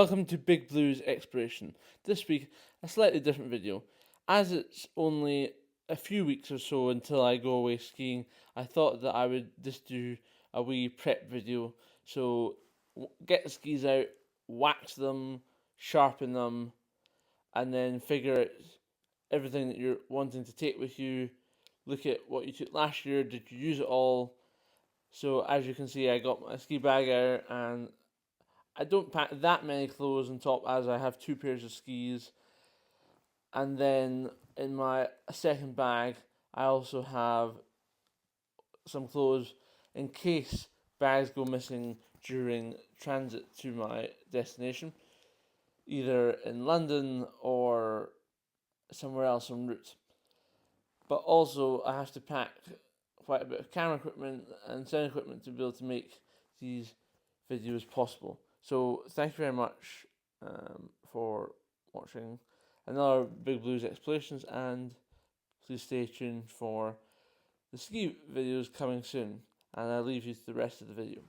Welcome to Big Blues Exploration. This week, a slightly different video. As it's only a few weeks or so until I go away skiing, I thought that I would just do a wee prep video. So, get the skis out, wax them, sharpen them, and then figure out everything that you're wanting to take with you. Look at what you took last year, did you use it all? So, as you can see, I got my ski bag out and I don't pack that many clothes on top as I have two pairs of skis. And then in my second bag, I also have some clothes in case bags go missing during transit to my destination, either in London or somewhere else en route. But also, I have to pack quite a bit of camera equipment and sound equipment to be able to make these videos possible. So thank you very much for watching another Big Blues Explorations, and please stay tuned for the ski videos coming soon, and I'll leave you to the rest of the video.